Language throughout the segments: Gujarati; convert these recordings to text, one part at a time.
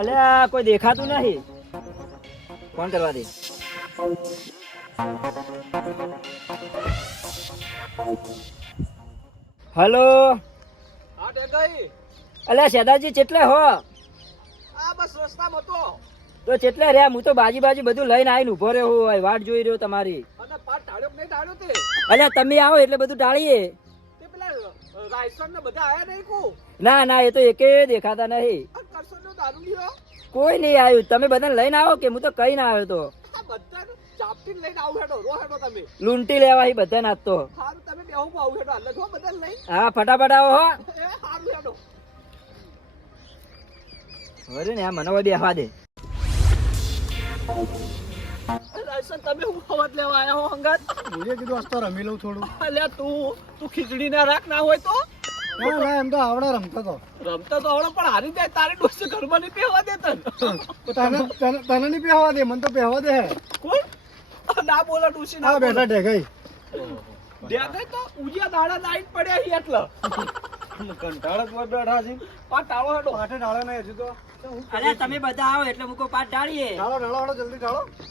અલ્યા કોઈ દેખાતું નહીં ફોન કરવા દે. હલો. હા ટેકાઈ. અલ્યા સેદાજી ચેટલે હો? આ બસ રસ્તામાં હતો. તો ચેટલે રહ્યા? હું તો બાજી બાજી બધું લઈને આવીને ઊભો રહ્યો હોય વાટ જોઈ રહ્યો તમારી. અને પાટ ટાળ્યો નહીં ટાળ્યો તે? અલ્યા તમે આવો એટલે બધું ટાળીએ તે પેલા રાયસન ને બધા આયા નહીં કો? ના ના એ તો એકે દેખાતા નહીં આ કરશન નો દારૂ લ્યો કોઈ નહીં આવ્યું. તમે બધાને લઈને આવો કે હું તો કઈ ના આવ્યો તો? આ બધા ચાપટી લઈને આવું હેડો રો હેડો તમે. લૂંટી લેવા હી બધા નાચ તો. સારું તમે બેહું આવું હેડો. હાલે જો બધા લઈ હા ફટાફટ આવો હો. એ વરે ને આ મને હવે બેહવા દે. તમે હું લેવા આવ્યા હો હંગાત? મુજે કીધું રમી લઉં થોડું. અલ્યા તું તું ખીચડી ના રાખ ના હોય તો? ના ના એમ તો આવડે રમતો તો. રમતા તો આવડે પણ હારી જાય તારી ડોસે ઘરમાં નહીં પહેવા દે તને. તને તને- તને નહીં પહેવા દે મને તો પહેવા દે. કોણ? ના બોલા ડોસી ના આ બેઠા ઢેગાઈ. ડેગે તો ઉજિયા દાડા નાઈટ પડ્યા હી એટલે. કંટાળો જ બેઠા છે. આ ટાળો હેડો. હાથે ઢાળે નહીં હજુ તો. અરે તમે બધા આવો એટલે મૂકો પાટ ટાળીએ જલ્દી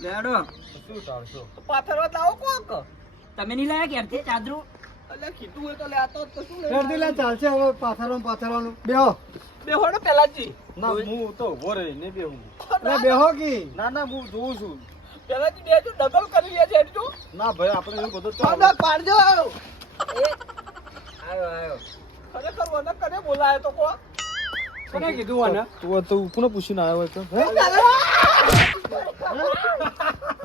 લેડો શું ઢાળશો? પાથરવા લાવો કોક? તમે નહીં લાયા ક્યારથી ચાદરું? કીધું હોય તો તો શું ચાલશે હવે પાથરવાનું પાથરવાનું. બેહો. બે હોડો પેલાજી ના હું તો ઊભો રહી નહીં બેહું. અરે બેહો કી? ના ના હું જોઉં છું. પેલાજી બે જો ડબલ કરી લે છે હેડજો ના ભાઈ આપણે એવું બધું તો ના પાડજો. આવ્યો આવ્યો ખરેખર વને કને બોલાયો તો કો કોને કીધું આને? તું તો કોને પૂછીને આવ્યો હતો?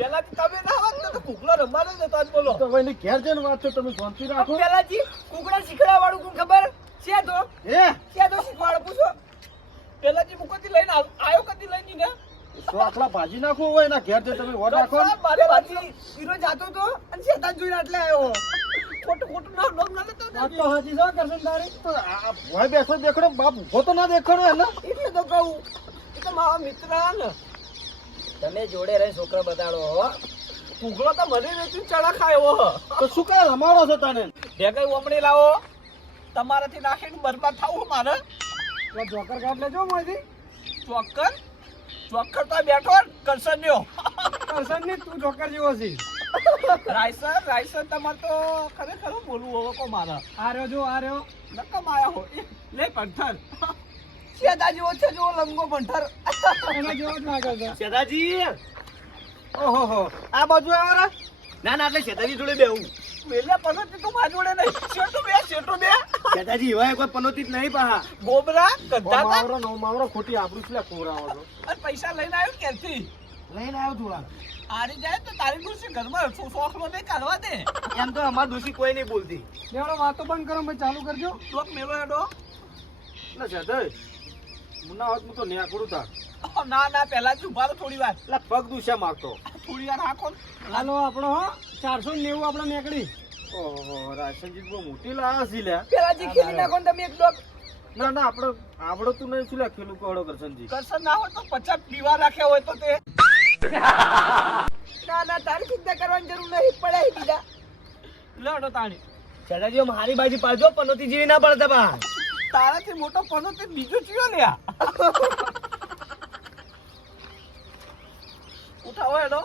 પેલાજી તમે ના ને તો કુકલો રમવાનો જ હતો બોલો. તો ભાઈ ઘેર જઈને વાત છે તમે શાંતિ રાખો. પેલાજી કુકડા શીખડા વાળું કોણ ખબર? છે તો. હે છે તો શીખવાડો પૂછો પેલાજી મુકતી લઈને આવ- આયો કદી લઈને ને તો ભાજી નાખવું હોય ના ઘેર જે તમે વોટ રાખો. મારે બાજી હીરો જાતો તો અને શેતાન જોઈને આટલે આવ્યો ખોટું ખોટું ના નોમ ના લેતો વાત તો હાજી છે કરશન તારી. તો આ ભોય બેઠો દેખડો બાપ ઊભો તો ના દેખડો એને એટલે તો કહું એ તો મારા મિત્ર ને. તમે જોડે રહી છોકરા બતાડો હો. કુકલો તો મને વેચી ચણા ખાયો તો શું કરે? રમાડો છો તને? ભેગા ઓમણી લાવો. તમારાથી નાખીને બરબાદ થવું મારે. તો જોકર કાઢ લેજો મોયથી. ચોક્કર ચોક્કર તો બેઠો કરશન્યો કરશન તું જોકર જેવો છે. રાયસર રાયસર તમારે તો ખરેખર બોલવું હવે કો મારા. આ રહ્યો જો આ રહ્યો. નકમ આયા હો. એ, લે પંથર શેદા ઓછો છે જેવો લંગો ભંઠર એના જેવો જ લાગે છે શેદાજી ઓહો હો. આ બાજુ આવો રે. ના ના એટલે શેતાજી જોડે બેહું. વેલે પનોતી તું મારા જોડે નહીં. શેઠું બે શેઠું બે. દાદાજી એવા કોઈ પનોતી જ નહીં પાહા. ગોબરા ગદ્દા તા માવરો નો માવરો ખોટી આબરૂ છે કોરાવો છો. અને પૈસા લઈને આવ્યો ક્યાંથી લઈને આવ્યો થોડા આરી જાય તો તારી ડોસી ઘરમાં શો- શોખનો નહીં કાઢવા દે. એમ તો અમાર દોશી કોઈ નહીં બોલતી. લેવડો વાતો બંધ કરો ભાઈ ચાલુ કરજો. લોક મેલો હેડો. ના સદાય મુન્ના હોત હું તો ન્યાકડું તા. અ, ના ના પહેલા જ ઊભા થોડી વાર. એટલે પગ દુશ્યા મારતો. થોડી વાર હાકો હાલો આપણો ચારસો નેવું આપણે નીકળી ઓહો રાશનજી બહુ મોટી લાયા છે લ્યા. પેલા જી ખેલી નાખો ને તમે એક ડોક. ના ના આપણો આવડતું નહીં શું લ્યા ખેલું કોડો કરશનજી. કરશન ના હોય તો પચાસ પીવા રાખ્યા હોય તો તે. ના ના તારી ચિંતા કરવાની જરૂર નહીં પડે બીજા લડો તાણી. સદાજી મારી બાજુ પાછો પનોતી જેવી ના પડતા બા. તારાથી મોટો પનો તે થયો ચિયો લ્યા. ઉઠાવો એનો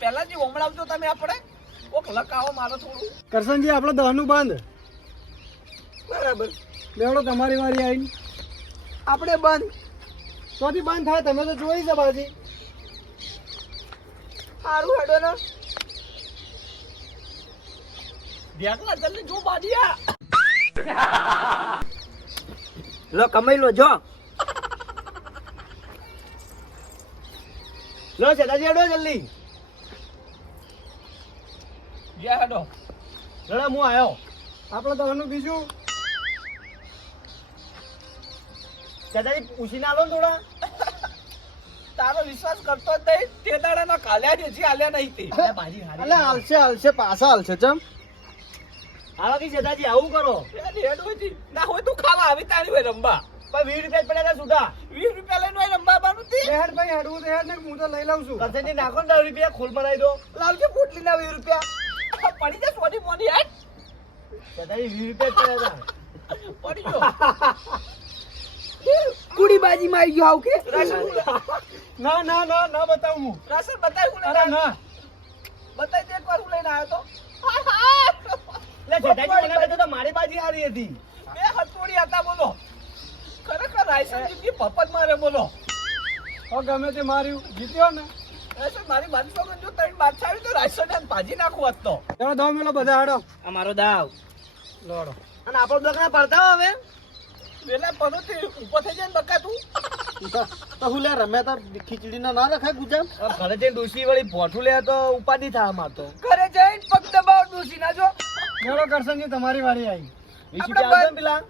પેલા જે ઓમળાવજો તમે આપણે. કોક લકાવો મારો થોડું. કરશનજી આપણે દહનું બંધ. બરાબર. લેવડો તમારી વારી આવીને. આપણે બંધ. સોથી બંધ થાય? તમે તો જોઈ છે બાજી. સારું હેડો ને. ભેગલા જલ્દી જો બાજિયા લો કમાઈ લો જો. લો સદાજી હેડો જલ્દી. જ્યાં હેડો. લડા હું આવ્યો આપણે દહનું બીજું. સદાજી પૂછી ના લો થોડા. તારો વિશ્વાસ કરતો જ નહીં. તે દાડાના કાલ્યા જ હજી આલ્યા નહીં તે. હાલશે હાલશે પાછા હાલશે ચમ. હાલો કી સદાજી આવું કરો. હોય ના હોય તું ખાવા આવી તારી હોય રંબા. પણ વીસ રૂપિયા પડ્યા હતા છૂટા વીસ રૂપિયા લઈને હોય રંબા બાનું તે? હેડ ભાઈ હેડવું તો હેડ ને હું તો લઈ લઉં છું. કરશનજી નાખો ને દસ રૂપિયા ખોલ બનાવી દો. લાવજે પોટલી ના વીસ રૂપિયા. પડી જાય સોની મોની હેડ. સદાજી વીસ રૂપિયા પડ્યા હતા. પડી ગયો. કુડી બાજી માં આવી ગયો આવું કે? ના ના ના ના બતાવું હું. રાશન બતાવી ના ના. બતાવી દે એક વાર હું લઈને આવ્યો તો. હા મને તો હારી હતી. બે હથોડી હતા બોલો. ખરેખર રાયસન જિંદગી પપત મારે બોલો. હવે ગમે તે માર્યું જીત્યો ને. મારી બાજુ વગર જો ત્રણ બાદશાહ આવી તો રાયસન ને ભાજી નાખું હોત તો. ચાલો મેલો બધા હાડો. આ મારો દાવ. લોડો અને આપણો દોકના પડતા હવે? વેલા પનોથી ઉપર થઈ જાય ને બકા તું. તો હું લે રમે તો ખીચડી ના ના રખાય ગુજરાત ઘરે જઈને ડૂસી વળી ભોઠું લે તો ઉપાધિ થાય અમાર તો. ઘરે જઈને પગ દબાવ ડૂસી ના જો કરશે કરશનજી તમારી વાળી આવી. વીસી આપણે આવશે ને પેલા?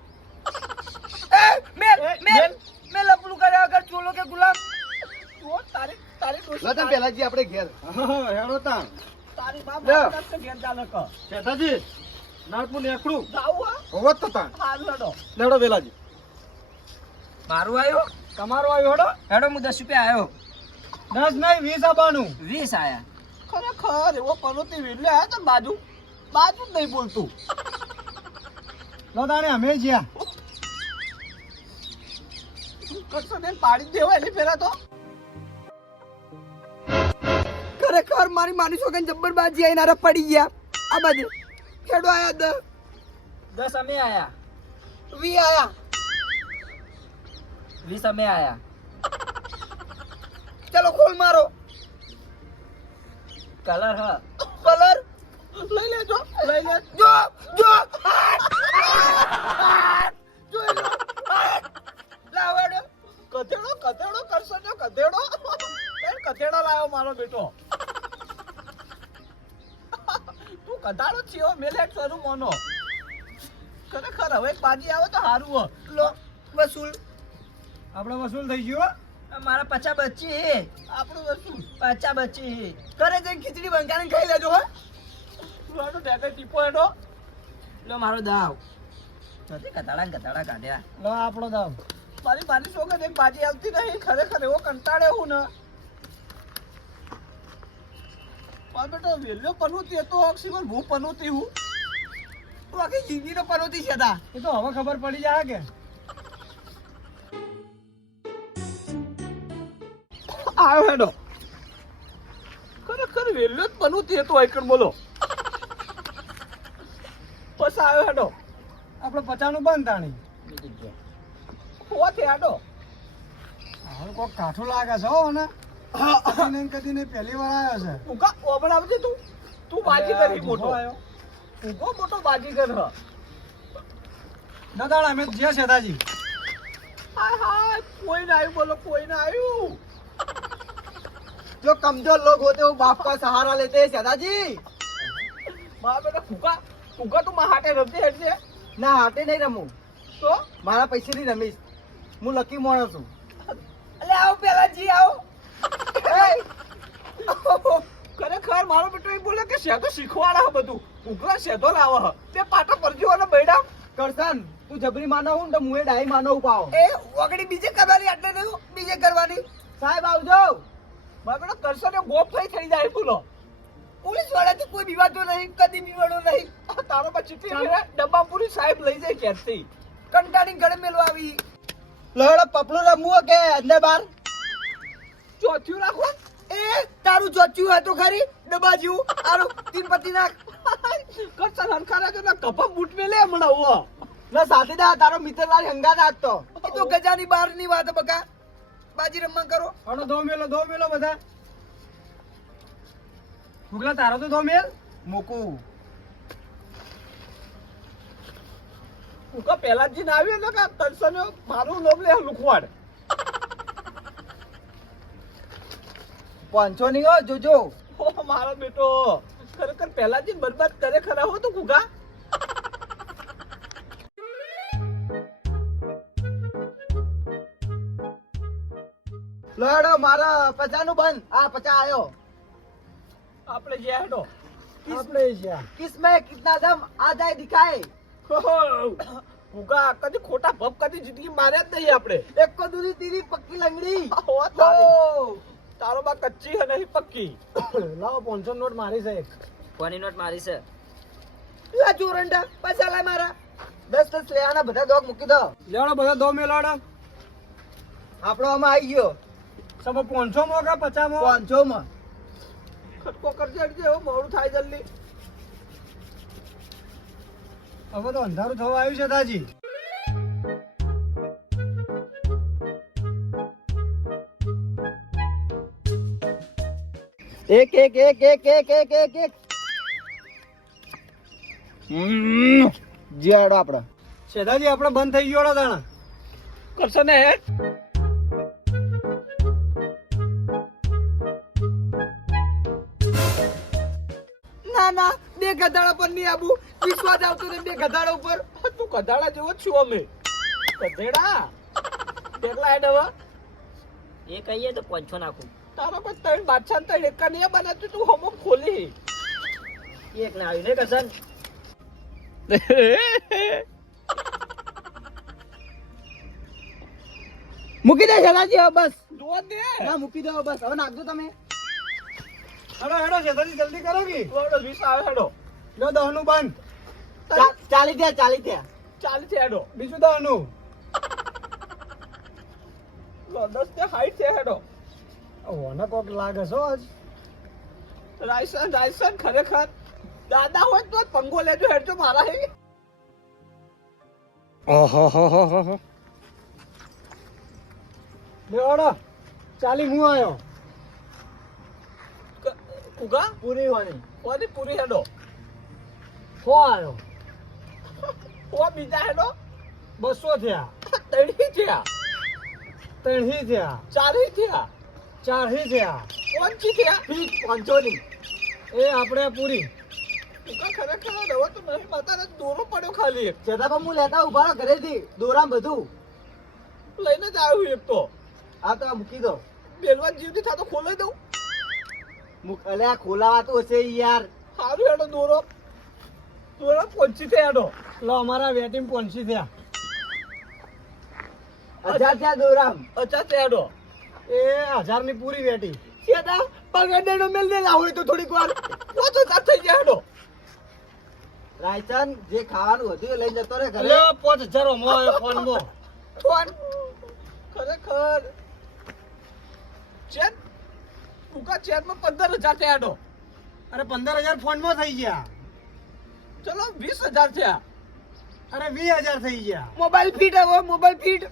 એ મેલ મેલ મેલ. મેલ કર્યા વગર ચોલો કે ગુલામ. તું તારી તારી ડૂસી લતા પેલાજી આપણે ઘેર. હેડો તા તારી બાપ લે. ઘેર ચાલે ક જેઠાજી નાટપુર નેકડું જાવું હા? તો તા હાલ લડો લેડો વેલાજી. મારું આવ્યો? તમારો આવ્યો હેડો. હેડો હું દસ રૂપિયા આવ્યો દસ નહીં વીસ આવવાનું વીસ આયા. ખરેખર એવો પનોતી વીરલે આયા તો બાજુ. બાજુ જ નહીં બોલતું. લો તાણે અમે જ્યાં. કરશો બેન પાડી જ દેવાય એટલે પેલા તો. ખરેખર મારી માની છોકરી જબ્બર બાજી આઈને આરે પડી ગયા. આ બાજુ ખેડો આયા દ. દસ અમે આયા. વી આયા. વીસ અમે આયા. ચલો ખોલ મારો. કલર હ. કલર? લઈ લેજો લઈ લે જો જો જોઈ લો લાવડો કધેડો કધેડો કરશો ને કધેડો કધેડો લાવ્યો મારો બેટો. તું કધાડો જ છીએ મેલે એક મોનો. ખરેખર હવે બાજી આવે તો સારું હો લો વસૂલ. આપણો વસૂલ થઈ ગયો? મારા પચા બચ્ચી આપણું વસ્તુ પચા બચ્ચી હે. ઘરે જઈને ખીચડી બંકાને ખાઈ લેજો હો. ટેકે ટીપો એનો લો મારો દાવ. નથી કતાડા કતાડા કાઢ્યા. લો આપણો દાવ. મારી મારી છોકરી એક બાજી આવતી નહીં ખરેખર એવો કંટાળે હું ને. પણ બેટો વેલ્યો પનોતી હતો ઓક્સિજન હું પનોતી હું. બાકી જિંદગી તો પનોતી છે તા એ તો હવે ખબર પડી જાય કે. આવ્યો હેડો. ખરેખર વેલ્યો જ પનોતી હતો આઈકણ બોલો. બસ આવ્યો હેડો આપણે પચાનું બંધ તાણી હોવાથી હેડો હવે કોક કાઠું લાગે છે હો ને કદી ને કદી ને પહેલી વાર આવ્યો છે ઉગા ઓબણ આવજે તું તું બાજીગર હી મોટો આવ્યો ઉગો મોટો બાજીગર હ ના દાડા અમે જ્યાં શેતાજી હાય હાય કોઈ ના આવ્યું બોલો કોઈ ના આવ્યું જો કમજોર લોગ હોતે वो बाप का सहारा लेते हैं दादाजी મારા બેટા ફૂકા ફૂકા તું મારા હાટે રમતી હેડજે ના હાટે નહીં રમું. તો? મારા પૈસેથી રમીશ. હું લકી માણસ છું. એટલે આવો પેલા જી આવો. ખરેખર મારો બેટો એ બોલે કે શેતો શીખવાડા હ બધું. ઉઘરા શેતો લાવે હે. તે પાટા પરજો અને બૈડા. કરસન તું જબરી માનો હું તો મુએ ડાઈ માનો પાવ એ વગડી બીજે કરવાની આટલે નહીં બીજે કરવાની. સાહેબ આવજો. મારો બેટો કરસન ગોપ થઈ થઈ જાય બોલો. પોલીસ વાળાથી કોઈ વિવાદો નહીં કદી બીવાડો નહીં. તારો તારો પછી ડબ્બા પૂરી સાહેબ લઈ જાય ક્યારથી કંટાળી ગળે મેલવા આવી. લહડા પપલો રમવું કે અંદર બાર? ચોથ્યું રાખો. એ તારું ચોચ્યું હતું ખરી? ડબ્બા જેવું તારું તિરુપતિ પતિ નાખ. કરશન હરખા રાખે તો કપા બૂટ મે લે હમણાં ઓ ના સાથીદાર તારો મિત્ર લાલ હંગાત આપતો એ તો ગજાની બહારની વાત બકા. બાજી રમવા કરો. હણો ધો મેલો ધો મેલો બધા. ભૂગલા તારો તો મેલ મૂકું. ઉકા પહેલા જીન આવ્યો ને કે કરશન મારું લોબ લે લુખવાડ. પાંચો ની હો જોજો. ઓ મારો બેટો. ખરેખર પહેલા જ બરબાદ કરે ખરા હો તો કુકા લડો મારા પચાનું બંધ. આ પચા આયો. આપણે જે હેડો. આપણે જ્યાં. કિસમે કિતના દમ આ જાય દિખાય કુકા કદી ખોટા ભપ કદી જિંદગી માર્યા જ નહીં આપણે. એક કો દૂરી તીરી પક્કી લંગડી. ઓ તારી. તારો બા કચ્ચી હે નહીં પક્કી. લાવો પાંચસો નોટ મારી છે એક. કોની નોટ મારી છે? લા ચોરંડા પૈસા લાય મારા. દસ દસ લેવાના બધા દોગ મૂકી દો. લેવડો બધા દો મેલાડો આપણો આમાં આવી ગયો. સબ પાંચસો માં કે પચાસમાં પાંચસો માં ખટકો કરજે અડજે મોડું થાય જલ્દી. હવે તો અંધારું થવા આવ્યું છે તાજી એક એક એક એક એક એક એક એક. જીવાડો આપણે શેઠાજી આપણે બંધ થઈ ગયો દાણા. કરશે ને હેડ. ના બે ગધાડા પર નહીં આબુ વિશ્વાસ આવતો ને બે ગધાડા ઉપર. તું ગધાડા જેવો જ છું અમે. ગધેડા. કેટલા હેડ હવે એ કહીએ તો પાંચસો નાખું. તારો કોઈ ત્રણ બાદશાહ ને ત્રણ એકા નહીં બનાવતું તું હમો ખોલી. એક ના આવ્યું ને કસન મૂકી દે જલાજી બસ. જો દે. ના મૂકી દો બસ. હવે નાખજો તમે. હેડો હેડો શેઠાજી જલ્દી કરો કે. હેડો વીસ આવે હેડો. લો દહનું બંધ. ચાલી. ત્યાં ચાલી ત્યાં ચાલી છે હેડો. બીજું દહનું. લો દસ ત્યાં હાઈટ છે હેડો. ઓને કોક લાગે છો આજ. રાયસન રાયસન ખરેખર. દાદા હોય તો જ પંગો લેજો હેડજો મારા હે. ઓહો લેવડો ચાલી હું આવ્યો કુગા પૂરી વાની કોની પૂરી હેડો સો આવ્યો ઓ બીજા હેડો બસો થયા ત્રણી થયા ત્રણહી થયા ચારી થયા ચારહી થયા પાંચી થયા ફીટ પાંચસો એ આપણે પૂરી ખરેખર હવે તો નહીં માતાને દોરો પડ્યો ખાલી શેઠા હું લેતા ઊભા ઘરેથી દોરા બધું લઈને જ આવ્યું એક તો આ તો મૂકી દો બેલવા જીવથી થતો ખોલાઈ દઉં મૂક અલે આ ખોલાવાતું યાર. સારું હેડો દોરો. દોરો પહોંચી થયા હેડો. લો અમારા વેટિંગ પહોંચી થયા. હજાર ત્યાં દોરામ અચ્છા તે હેડો. એ હજારની પૂરી વેટી. શેઠા પગડેનો મેલ ને લાવો તો થોડીક વાર. પોતો જાત થઈ ગયા હેડો. રાયચંદ જે ખાવાનું હતું એ લઈને જતો રે ઘરે. લે પાંચ હજારમાં ફોન મો ફોન. ખરેખર. ચેન ટૂંકા ચેટમાં પંદર હજાર થયા હેડો અરે પંદર હજાર ફોનમાં થઈ ગયા. ચલો વીસ હજાર થયા. અરે વીસ હજાર થઈ ગયા. મોબાઈલ ફીટ હવે મોબાઈલ ફીટ.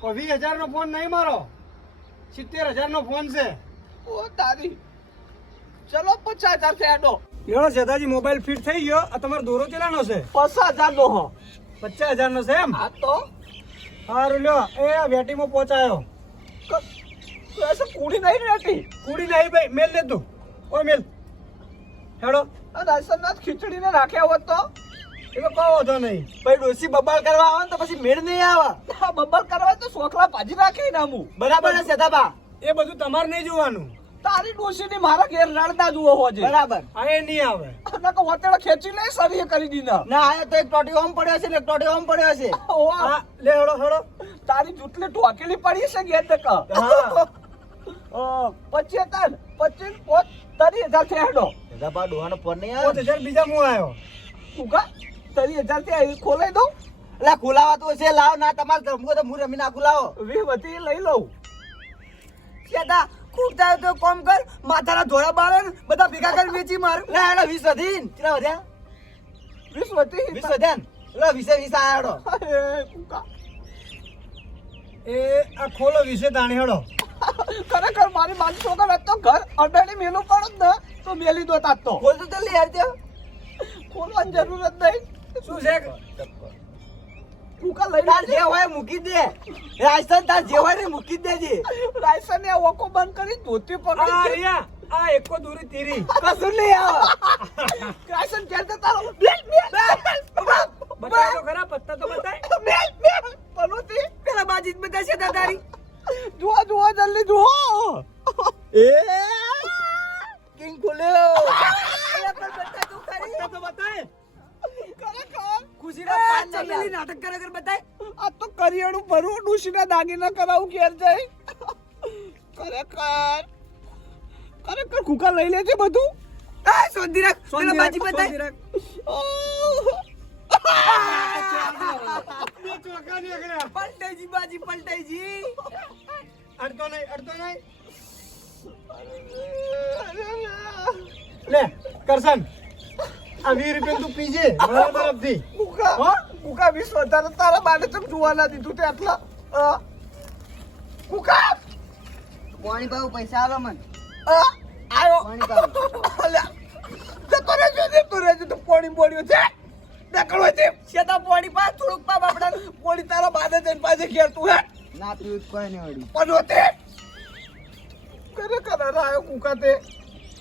કોઈ વીસ હજાર નો ફોન નહીં મારો? સિત્તેર હજાર નો ફોન છે. ઓ તારી. ચલો પચાસ હજાર થયા હેડો લેડો શેઠાજી મોબાઈલ ફીટ થઈ ગયો આ તમારો દોરો કેટલાનો છે? પચાસ હજાર નો હો. પચાસ હજાર નો છે એમ? હા તો. સારું લ્યો એ વેટીમાં પહોંચાયો. કુડી નહીં ભાઈ મેલ લે તું. ઓ હેડો. આ ખીચડીને રાખ્યા હોત તો? એમાં કહો વાંધો નહીં. ભાઈ ડોસી બબાલ કરવા આવે ને તો પછી મેળ નહીં આવે. આ કરવા તો સોખલા ભાજી રાખી નામું બરાબર ને શેઠાબા એ બધું તમારે નહીં જોવાનું. તારી ડોશીની મારા ઘેર રડતા જુઓ હોજે બરાબર. આ નહીં આવે. અને કે વતેડા ખેંચી લે સરીએ કરી દીધા ના. આયો તો એક ટોટી ઓમ પડ્યો છે ને એક ટોટી ઓમ પડ્યો છે. લે હેડો હેડો. તારી જૂટલી ઢોકેલી પડી છે ઘેર તક હા. હજાર પચીસ પોત તરી હજાર થયા હેડો. શેઠાબા ડોહાનો ફોન નહીં આવ્યો? હજાર બીજા હું આવ્યો. ઉગા તરી હજાર એ ખોલાઈ દઉં? એટલે ખોલાવા તો છે લાવ ના તમારે ગમવું તો હું રમી નાખું લાવો. વી વધી લઈ લઉં. શેઠા ખૂબ થાય તો કોમ કર માથાના ધોળા બાળે ને બધા ભેગા કરી વેચી માર. લે હેડો વીસ વધી ને. કેટલા વધ્યા? વીસ વધી વીસ વધ્યા ને? લે વીસે વીસ આ હેડો. એ આ ખોલો વિશે તાણી હેડો. ખરેખર મારી મારી છોકર તો ઘર અડાડી મેલું જ ને તો મેલી દો તાત તો. બોલ તો જલ્દી યાર તે ખોલવાની જરૂર જ નહીં. શું છે? ટૂંકા લઈ તાર જે હોય મૂકી દે. રાજસ્થાન તાર જે હોય ને મૂકી દેજે. રાજસ્થાન ને ઓકો બંધ કરી ધોતી પકડી. આ એકો દૂરી તીરી. કશું નહીં આવે. રાજસ્થાન ક્યાં તો તારો બેલ બેલ બતાય તો ખરા પત્તા તો બતાય. બેલ બેલ. પનોતી. પેલા બાજી બધા છે દાદારી જુઓ જુઓ જલ્દી જુઓ એ કિંગ ખુલ્યો. નાટક કરે કર બતાય. આ તો કરિયાણું ભરવું ડુશીના દાગીના કરાવું ઘેર જઈ. ખરેખર? ખરેખર કુકા લઈ લેજે બધું. આ સોંધી રાખ. પેલા બાજી બતાય! બે ચોખા નીકળ્યા પલટાઈજી બાજી પલટાઈજી અડતો નહીં અડતો નહીં લે કરશન આ વીસ રૂપિયા તું પીજે મારા તરફથી કુકા હો? કુકા વીસ વધારે તારા બાને ચમ જોવા ના દીધું તે આટલા? કુકા પાણી ભાવ પૈસા આલો મને? આયો પાણી પાવ. અલ્યા. જતો રહેજો જતો રહેજો તો પોણી છે નીકળો છે. શેતા પાણી પા થોડુંક પા બાપડા પોણી તારો બાને જઈને પાસે ઘેર તું હે. ના પીવું કોઈ નહીં વળી. પણ હોતે કરે કરે રાયો કુકા તે.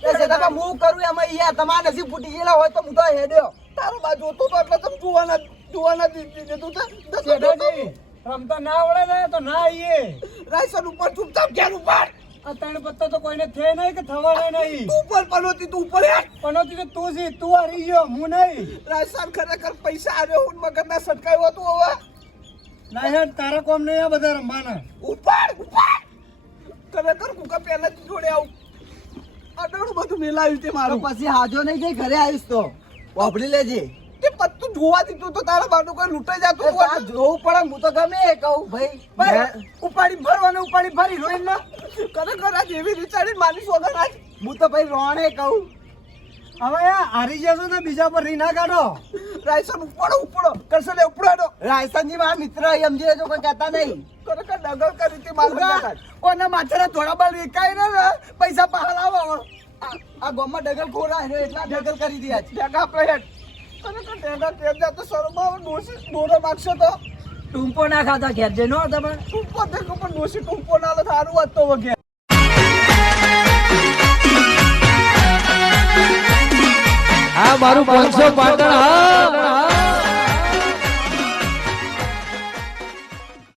એ શેતા પા મૂવ કરું એમાં યાર તમાર નસીબ ફૂટી ગયેલા હોય તો હું તો હેડ્યો. તારો બા જોતો તો એટલે તમે જોવાના જોવાના દીધી તો શેઠાજી રમતા ના આવડે ને તો ના આઈએ. રાયસન ઉપર ચૂપચાપ ઘેર ઉપર. ત્રણ પત્તા તો કોઈને થયે નહીં કે થવાના નહીં. તું ઉપર પનોતી તું ઉપર પનોતી તો તું જી તું હારી ગયો હું નહીં. રાજસ્થાન ખરેખર પૈસા આવ્યો હું મગરના સટકાયો હતું હવે. ના યાર તારા કોમ નહીં આ બધા રમવાના. ઉપર ઉપર. ખરેખર કુકા પહેલા જ જોડે આવું? આટલું બધું મેલાવ્યું તે મારો. મારું પછી હાજો નહીં જઈ ઘરે આવીશ તો. વાપરી લેજે. તે પત્તું જોવા દીધું તો તારા બાનું કોઈ લૂંટાઈ જતું હોય. જોવું પડે હું તો ગમે એ કહું ભાઈ. ઉપાડી ભરવાનું ઉપાડી ભરી રોઈ ના ખરેખર આ જેવી વિચારી માની વગર આજ. હું તો ભાઈ રોણે કહું. હવે હારી જશો ને બીજા પર રીના કાઢો. રાયસન ઉપડો ઉપડો. કરશે લે ઉપડો રાયસનજી મારા મિત્ર સમજી લેજો કોઈ કહેતા નહીં. ખરેખર ડગલ કરી હતી મારા ઓના થોડા બાલ વેકાય ને ને પૈસા પહાડ આવો આ- ગામમાં ડગલ ખોરા એટલા ડગલ કરી દીધા છે. ઢેગા આપણે હેઠ ખરેખર ઢેગા તેજા તો શરમાવ ડોસી ડોરો માગશો તો. ટૂંપો ના ખાતા ઘેર જે નો તમે ટૂંપો દેખો પણ ડોસી ટૂંપો ના લે સારું વાત તો વગે. આ મારું પાંચસો પાટણ હા.